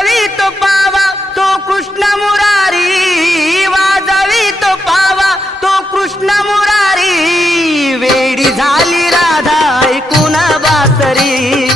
वाजवी तो पावा तो कृष्ण मुरारी, वाजवी तो पावा तो कृष्ण मुरारी, वेडी झाली राधा ऐकून बासरी.